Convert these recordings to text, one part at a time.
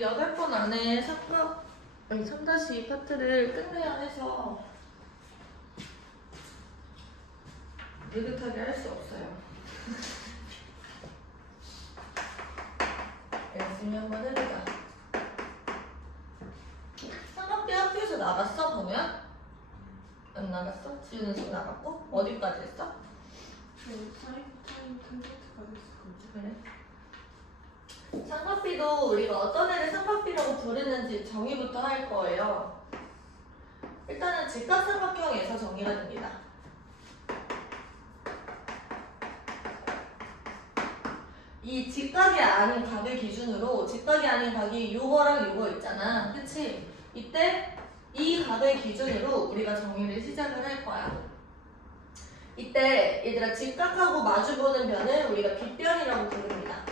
8번 안에 3-2 파트를 끝내야 해서 느긋하게 할 수 없어요. 열심히 한번 해보자. 삼각대 학교에서 나갔어? 보면? 안 나갔어? 지우는 지금 나갔고? 어디까지 했어? 사인 텐트까지 했을 그래? 삼각비도 우리가 어떤 애를 삼각비라고 부르는지 정의부터 할 거예요. 일단은 직각삼각형에서 정의가 됩니다. 이 직각이 아닌 각을 기준으로 직각이 아닌 각이 요거랑 요거 있잖아. 그치? 이때 이 각을 기준으로 우리가 정의를 시작을 할 거야. 이때 얘들아 직각하고 마주보는 변을 우리가 빗변이라고 부릅니다.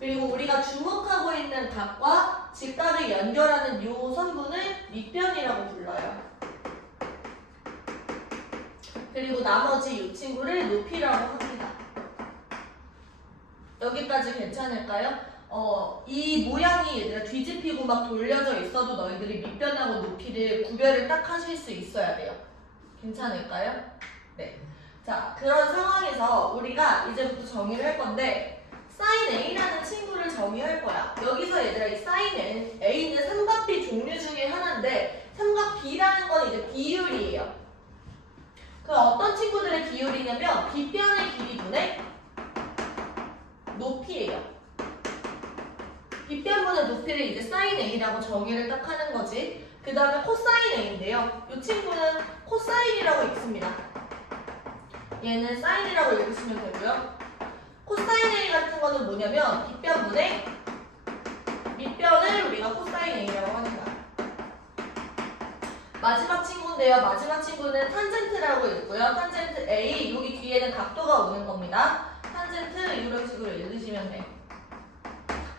그리고 우리가 주목하고 있는 각과 직각을 연결하는 요 선분을 밑변이라고 불러요. 그리고 나머지 이 친구를 높이라고 합니다. 여기까지 괜찮을까요? 이 모양이 얘들아 뒤집히고 막 돌려져 있어도 너희들이 밑변하고 높이를 구별을 딱 하실 수 있어야 돼요. 괜찮을까요? 네. 자, 그런 상황에서 우리가 이제부터 정의를 할 건데 sin A라는 친구를 정의할 거야. 여기서 얘들아 이 sin A는 삼각비 종류 중에 하나인데 삼각비라는 건 이제 비율이에요. 그 어떤 친구들의 비율이냐면 빗변의 길이분의 높이예요. 빗변분의 높이를 이제 sin A라고 정의를 딱 하는 거지. 그 다음에 코사인 A인데요. 이 친구는 코사인이라고 읽습니다. 얘는 사인이라고 읽으시면 되고요. 코사인 A 같은 거는 뭐냐면 빗변분의 밑변을 우리가 코사인 A라고 하는 거야. 마지막 친구인데요. 마지막 친구는 탄젠트라고 읽고요. 탄젠트 A, 여기 뒤에는 각도가 오는 겁니다. 탄젠트 이런 식으로 읽으시면 돼.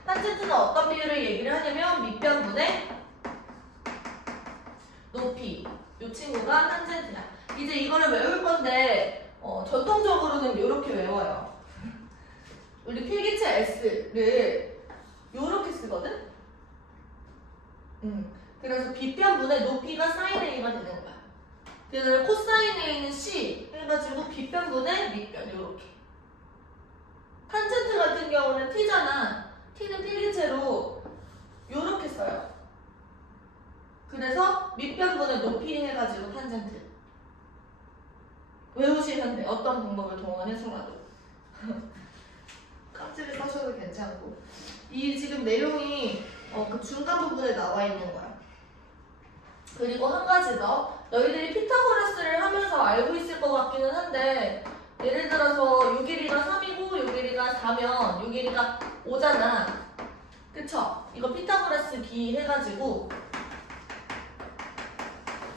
탄젠트는 어떤 비율을 얘기를 하냐면 밑변분의 높이. 이 친구가 탄젠트야. 이제 이거를 외울 건데 전통적으로는 이렇게 외워요. 우리 필기체 S를 이렇게 쓰거든? 그래서 빗변분의 높이가 sin A가 되는 거야. 그래서 코사인 A는 C 해가지고 빗변분의 밑변 이렇게. 탄젠트 같은 경우는 T잖아. T는 필기체로 이렇게 써요. 그래서 밑변분의 높이 해가지고 탄젠트. 외우시면 돼. 어떤 방법을 동원해서라도. 깍지를 써셔도 괜찮고. 이 지금 내용이 그 중간 부분에 나와 있는 거야. 그리고 한 가지 더. 너희들이 피타고라스를 하면서 알고 있을 것 같기는 한데 예를 들어서 요 길이가 3이고 요 길이가 4면 요 길이가 5잖아. 그쵸? 이거 피타고라스 비 해가지고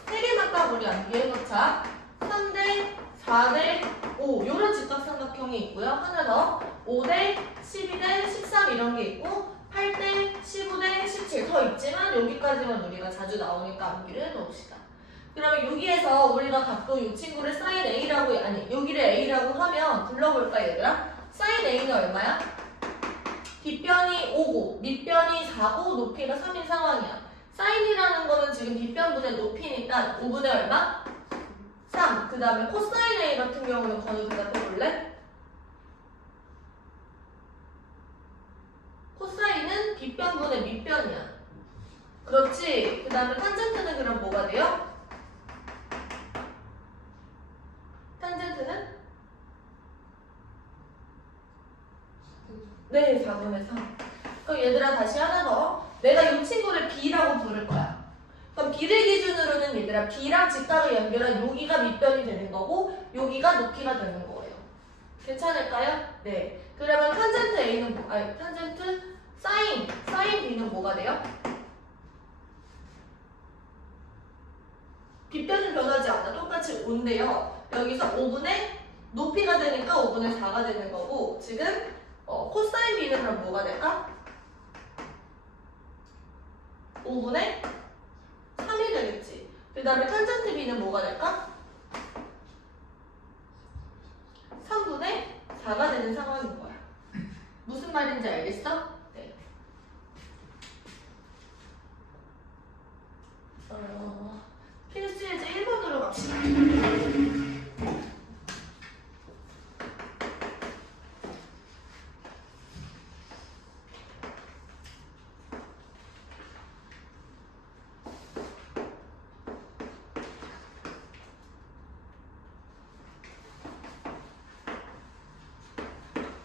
3개만 딱 우리 암기해놓자. 3대 4대 5 요런 직각삼각형이 있고요. 하나 더 5대 12대 13 이런 게 있고 8대 19대 17 더 있지만 여기까지만 우리가 자주 나오니까 암기를 해놓읍시다. 그러면 여기에서 우리가 갖고 이 친구를 sin A라고 여기를 A라고 하면 불러볼까 얘들아? sin A는 얼마야? 뒷변이 5고 밑변이 4고 높이가 3인 상황이야. 사인이라는 거는 지금 뒷변분의 높이니까 5분의 얼마? 3. 그 다음에 코사인 A 같은 경우는 건우 대답해볼래? 코사인은 뒷변분의 밑변이야. 그렇지. 그 다음에 탄젠트는 그럼 뭐가 돼요? 탄젠트는? 네, 4분의 3. 그럼 얘들아 다시 하나 더. 내가 이 친구를 B라고 부를 거야. 그럼 B를 기준으로는 얘들아 B랑 직각을 연결한 여기가 밑변이 되는 거고 여기가 높이가 되는 거예요. 괜찮을까요? 네. 그러면 탄젠트 A는 탄젠트 사인 B는 뭐가 돼요? 빗변은 변하지 않아. 똑같이 5인데요. 여기서 5분의 높이가 되니까 5분의 4가 되는 거고 지금 코사인 B는 그럼 뭐가 될까? 5분의 3이 되겠지. 그 다음에 탄젠트 B는 뭐가 될까? 3분의 4가 되는 상황인 거야. 무슨 말인지 알겠어? 네. 필수예제 1번으로 갑시다.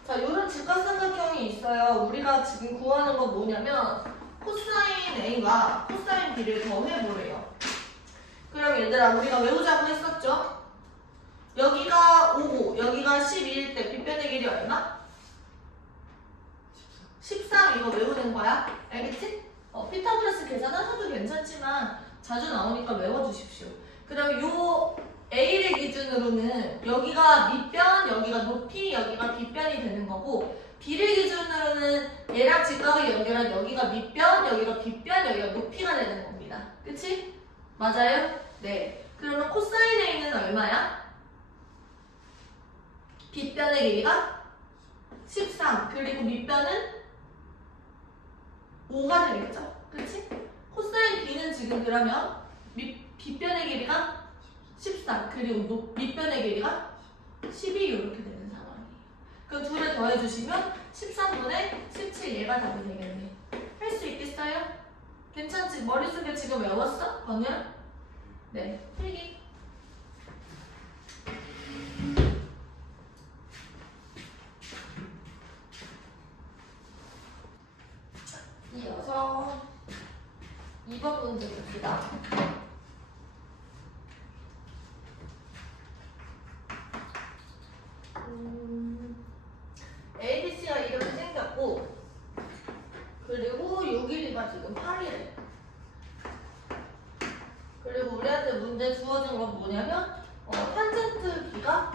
자, 이런 직각삼각형이 있어요. 우리가 지금 구하는 건 뭐냐면 코사인 A와 코사인 B를 더해보래요. 그럼 얘들아, 우리가 외우자고 했었죠? 여기가 5고 여기가 12일 때 빗변의 길이 얼마? 13. 이거 외우는 거야. 알겠지? 피타고라스 계산하셔도 괜찮지만 자주 나오니까 외워주십시오. 그럼 요 A를 기준으로는 여기가 밑변, 여기가 높이, 여기가 빗변이 되는 거고, B를 기준으로는 얘랑 직각을 연결한 여기가 밑변, 여기가 빗변, 여기가 높이가 되는 겁니다. 그치? 맞아요? 네. 그러면 코사인 A는 얼마야? 빗변의 길이가 13. 그리고 밑변은 5가 되겠죠? 그치? 코사인 B는 지금 그러면 빗변의 길이가 13. 그리고 밑변의 길이가 12 이렇게 되는 상황이에요. 그 둘을 더해주시면 13분의 17 얘가 답이 되겠네. 할 수 있겠어요? 괜찮지? 머릿속에 지금 외웠어? 번호야? 네. 필기. 이어서 2번 문제 봅시다. ABC가 이렇게 생겼고, 그리고 6일이가 지금 8일에. 그리고 우리한테 문제 주어진 건 뭐냐면 탄젠트 B가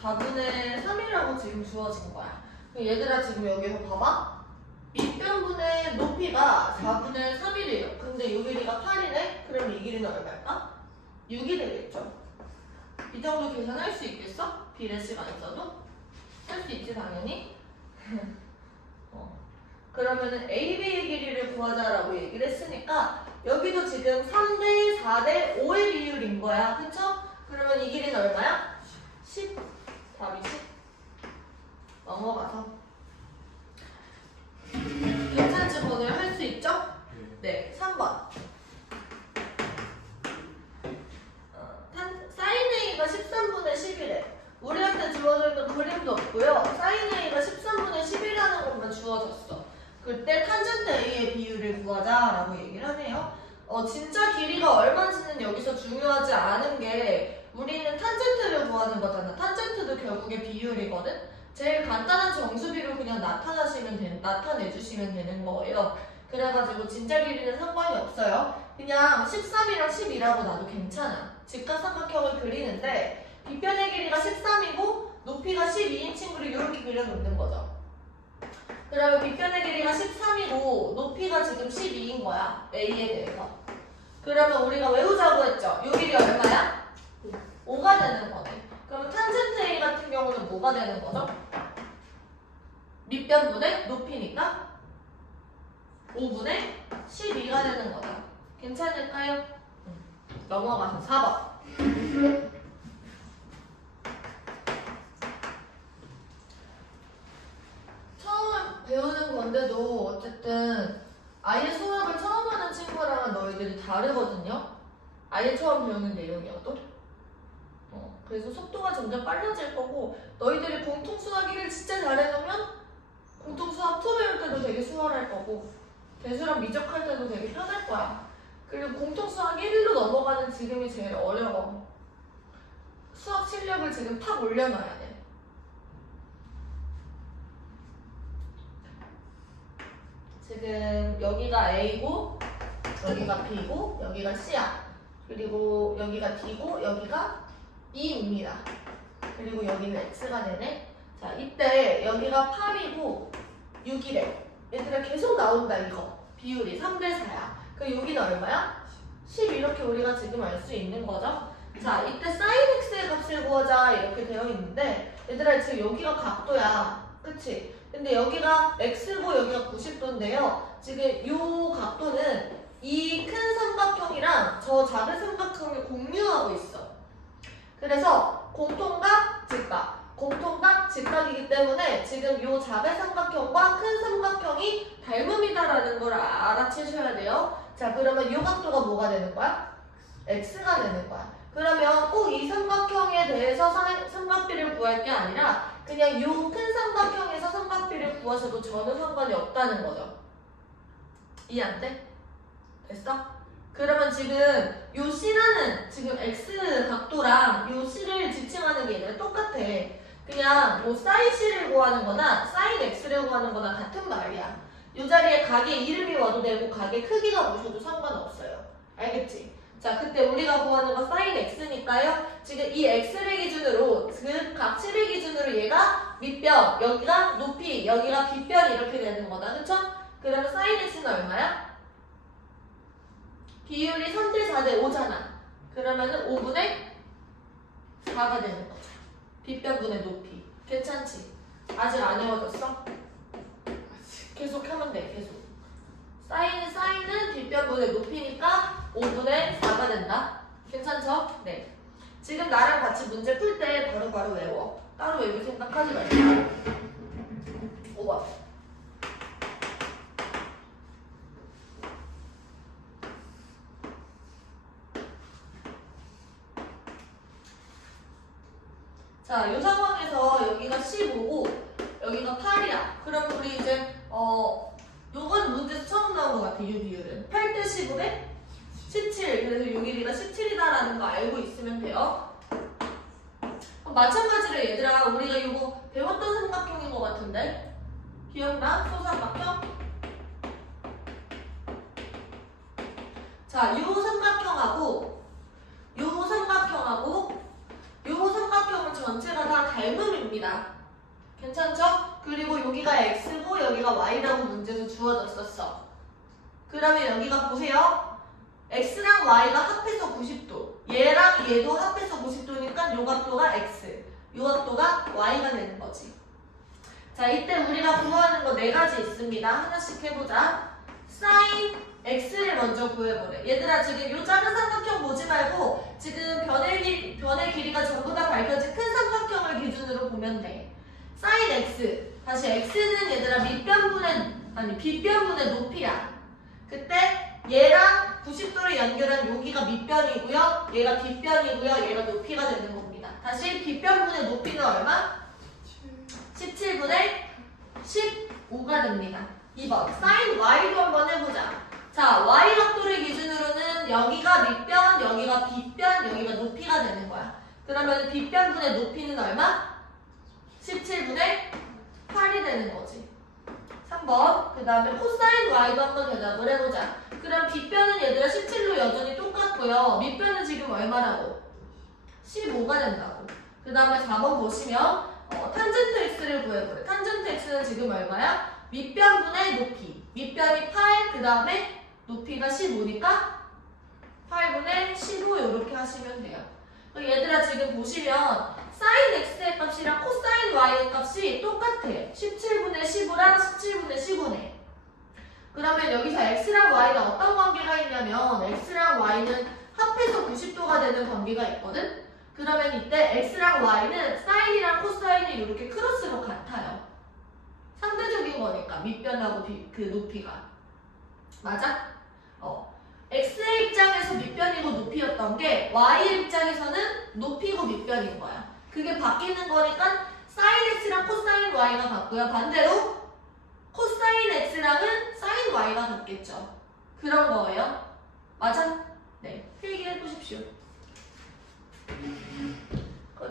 4분의 3이라고 지금 주어진 거야. 얘들아, 지금 여기서 봐봐. 밑변분의 높이가 4분의 3이래요. 근데 요 길이가 8이네? 그럼 이 길이는 얼마일까? 6이 되겠죠. 이 정도 계산할 수 있겠어? 비례 시간 있어도? 할 수 있지, 당연히. 그러면은 AB의 길이를 구하자라고 얘기를 했으니까 여기도 지금 3대 4대 5의 비율인 거야. 그쵸? 그러면 이 길이는 얼마야? 10. 답이 10. 넘어가서. 괜찮지? 번호를 할 수 있죠? 네. 3번. 사인 A가 13분의 10이래. 우리한테 주어져 있는 그림도 없고요. 사인 A가 13분의 10이라는 것만 주어졌어. 그때 탄젠트 A의 비율을 구하자라고 얘기를 하네요. 진짜 길이가 얼마인지는 여기서 중요하지 않은 게 우리는 탄젠트를 구하는 거잖아. 탄젠트도 결국에 비율이거든. 제일 간단한 정수비로 그냥 나타내주시면 되는 거예요. 그래가지고 진짜 길이는 상관이 없어요. 그냥 13이랑 10이라고 놔도 괜찮아. 직각삼각형을 그리는데 빗변의 길이가 13이고 높이가 12인 친구를 이렇게 그려놓는 거죠. 그러면 빗변의 길이가 13이고 높이가 지금 12인 거야. A에 대해서. 그러면 우리가 외우자고 했죠. 요 길이 얼마야? 5가 되는 거네. 그러면 탄젠트 A 같은 경우는 뭐가 되는 거죠? 밑변분의 높이니까 5분의 12가 되는 거죠. 괜찮을까요? 넘어가서 4번. 처음 배우는 건데도 어쨌든 아예 수학을 처음 하는 친구랑은 너희들이 다르거든요. 아예 처음 배우는 내용이어도. 그래서 속도가 점점 빨라질 거고, 너희들이 공통수학 1을 진짜 잘해놓으면 공통수학 2 배울 때도 되게 수월할 거고, 대수랑 미적할 때도 되게 편할 거야. 그리고 공통수학 1로 넘어가는 지금이 제일 어려워. 수학 실력을 지금 팍 올려놔야 돼. 지금 여기가 A고, 여기가 B고, 여기가 C야. 그리고 여기가 D고, 여기가 E입니다. 그리고 여기는 X가 되네. 자, 이때 여기가 8이고 6이래. 얘들아 계속 나온다 이거. 비율이 3대 4야. 그 여기는 얼마야? 10 이렇게 우리가 지금 알 수 있는 거죠. 자, 이때 sin x의 값을 구하자 이렇게 되어 있는데 얘들아 지금 여기가 각도야. 그치? 근데 여기가 x고 여기가 90도인데요. 지금 이 각도는 이 큰 삼각형이랑 저 작은 삼각형이 공유하고 있어. 그래서 공통각, 직각, 공통각, 직각이기 때문에 지금 이 작은 삼각형과 큰 삼각형이 닮음이다라는 걸 알아채셔야 돼요. 자, 그러면 이 각도가 뭐가 되는 거야? x가 되는 거야. 그러면 꼭 이 삼각형에 대해서 삼각비를 구할 게 아니라 그냥 이 큰 삼각형에서 삼각비를 구하셔도 전혀 상관이 없다는 거죠. 이해 안 돼? 됐어? 그러면 지금 요 C라는 지금 X 각도랑 요 C를 지칭하는 게 얘들아 똑같아. 그냥 뭐 사인 C를 구하는 거나 사인 X를 구하는 거나 같은 말이야. 요 자리에 가게 이름이 와도 되고 가게 크기가 오셔도 상관없어요. 알겠지? 자, 그때 우리가 구하는 거 사인 X니까요. 지금 이 X를 기준으로 그 각치를 기준으로 얘가 밑변, 여기가 높이, 여기가 빗변 이렇게 되는 거다. 그쵸? 그러면 사인 X는 얼마야? 비율이 3대 4대 5잖아. 그러면은 5분의 4가 되는 거죠. 빗변분의 높이. 괜찮지? 아직 안 외워졌어? 계속 하면 돼, 계속. 사인은 빗변분의 높이니까 5분의 4가 된다. 괜찮죠? 네. 지금 나랑 같이 문제 풀 때 바로바로 외워. 따로 외울 생각하지 말고. 5번. 자, 이 상황에서 여기가 15고 여기가 8이야. 그럼 우리 이제 요건 문제에서 처음 나온 것 같아. 이 비율은 8대 15대 17. 그래서 요 길이가 17이다라는 거 알고 있으면 돼요. 마찬가지로 얘들아 우리가 이거 배웠던 삼각형인 것 같은데 기억나? 소삼각형? 자, 요 삼각형하고 요 삼각형하고 요 삼각형은 전체가 다 닮음입니다. 괜찮죠? 그리고 여기가 x고 여기가 y라고 문제에서 주어졌었어. 그러면 여기가 보세요. x랑 y가 합해서 90도. 얘랑 얘도 합해서 90도니까 요 각도가 x, 요 각도가 y가 되는 거지. 자, 이때 우리가 구하는 거 4가지 있습니다. 하나씩 해보자. 사인 x를 먼저 구해보래. 얘들아 지금 요 작은 삼각형 보지 말고 지금 변의 길이가 전부 다 밝혀진 큰 삼각형을 기준으로 보면 돼. 사인 x. 다시 x는 얘들아 빗변분의 높이야. 그때 얘랑 90도를 연결한 여기가 밑변이고요. 얘가 빗변이고요. 얘가 높이가 되는 겁니다. 다시 빗변분의 높이는 얼마? 17분의 15가 됩니다. 2번. 사인 y도 한번 해보자. 자, y 각도를 기준으로는 여기가 밑변, 여기가 빗변, 여기가 높이가 되는 거야. 그러면 빗변분의 높이는 얼마? 17분의 8이 되는 거지. 3번. 그 다음에 코사인 y도 한번 대답을 해보자. 그럼 빗변은 얘들아 17로 여전히 똑같고요. 밑변은 지금 얼마라고? 15가 된다고. 그 다음에 4번 보시면 탄젠트 x를 구해보래. 탄젠트 x는 지금 얼마야? 밑변분의 높이. 밑변이 8, 그 다음에 높이가 15니까 8분의 15 이렇게 하시면 돼요. 얘들아 지금 보시면 사인 x의 값이랑 코사인 y의 값이 똑같아. 17분의 15랑 17분의 15네. 그러면 여기서 x랑 y가 어떤 관계가 있냐면 x랑 y는 합해서 90도가 되는 관계가 있거든? 그러면 이때 x랑 y는 사인이랑 코사인이 이렇게 크로스로 같아요. 상대적인 거니까 밑변하고 그 높이가. 맞아? x의 입장에서 밑변이고 높이였던 게 y의 입장에서는 높이고 밑변인 거야. 그게 바뀌는 거니까 사인 x랑 코사인 y가 같고요. 반대로 코사인 x랑은 사인 y가 같겠죠. 그런 거예요. 맞아? 네, 필기해 보십시오.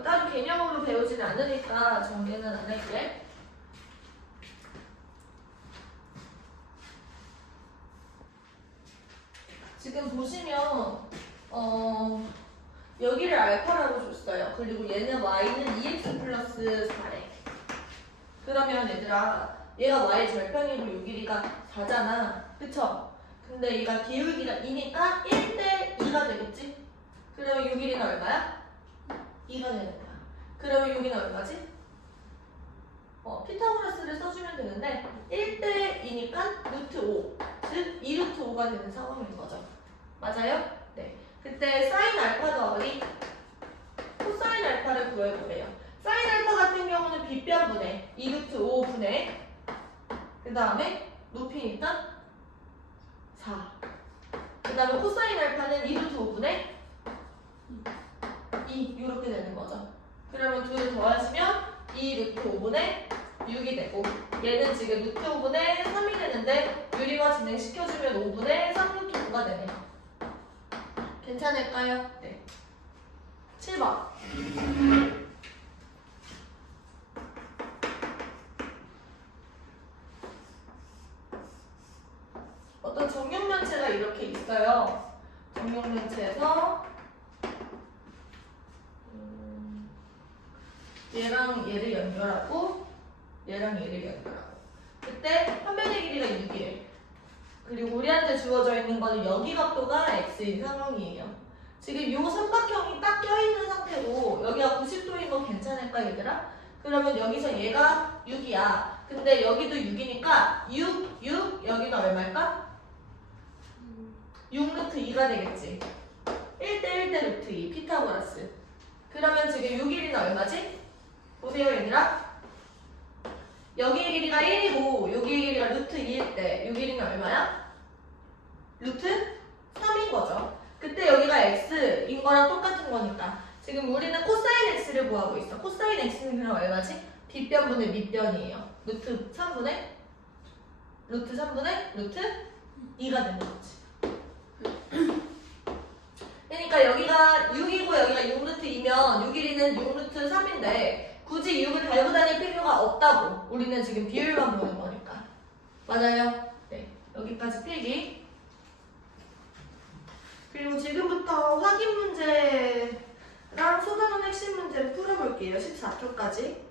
따로 개념으로 배우진 않으니까 정리는 안 할게. 지금 보시면 여기를 알파라고 줬어요. 그리고 얘는 y는 2x 플러스 4래. 그러면 얘들아 얘가 y 절편이고 요 길이가 4잖아. 그쵸? 근데 얘가 기울기가 2니까 1대 2가 되겠지? 그러면 요 길이는 얼마야? 2가 되는 거야. 그러면 여기는 얼마지? 피타고라스를 써주면 되는데 1대 2니까 루트 5. 즉 루트 2루트 5가 되는 상황인 거죠. 맞아요? 네. 그때 사인 알파 더하기 코사인 알파를 구해보래요. 사인 알파 같은 경우는 빗변분의 2루트 5분의 그 다음에 높이니까 4. 그 다음에 코사인 알파는 2루트 5분의 2 이렇게 되는 거죠. 그러면 둘을 더하시면 2루트 5분의 6이 되고 얘는 지금 루트 5분의 3이 되는데 유리화 진행시켜주면 5분의 3루트 9가 되네요. 괜찮을까요? 네. 7번. 어떤 정육면체가 이렇게 있어요. 정육면체에서 얘랑 얘를 연결하고 얘랑 얘를 연결하고 그때 한 변의 길이가 6이래. 그리고 우리한테 주어져 있는 거는 여기 각도가 x인 상황이에요. 지금 이 삼각형이 딱 껴있는 상태로 여기가 90도인 거 괜찮을까 얘들아? 그러면 여기서 얘가 6이야. 근데 여기도 6이니까 6 여기가 얼마일까? 6 루트 2가 되겠지. 1대 1대 루트 2 피타고라스. 그러면 지금 요 길이는 얼마지? 보세요 얘들아. 여기의 길이가 1이고 여기의 길이가 루트 2일 때 요 길이는 얼마야? 루트 3인 거죠. 그때 여기가 x인 거랑 똑같은 거니까 지금 우리는 코사인 x를 구하고 있어. 코사인 x는 그럼 얼마지? 뒷변분의 밑변이에요. 루트 3분의 루트 2가 되는 거지. 그러니까 여기가 6이고 여기가 6루트 2면 요 길이는 6루트 3인데 굳이 6을 달고 다닐 필요가 없다고. 우리는 지금 비율만 보는 거니까. 맞아요? 네. 여기까지 필기. 그리고 지금부터 확인 문제랑 소단원 핵심 문제를 풀어볼게요. 14초까지.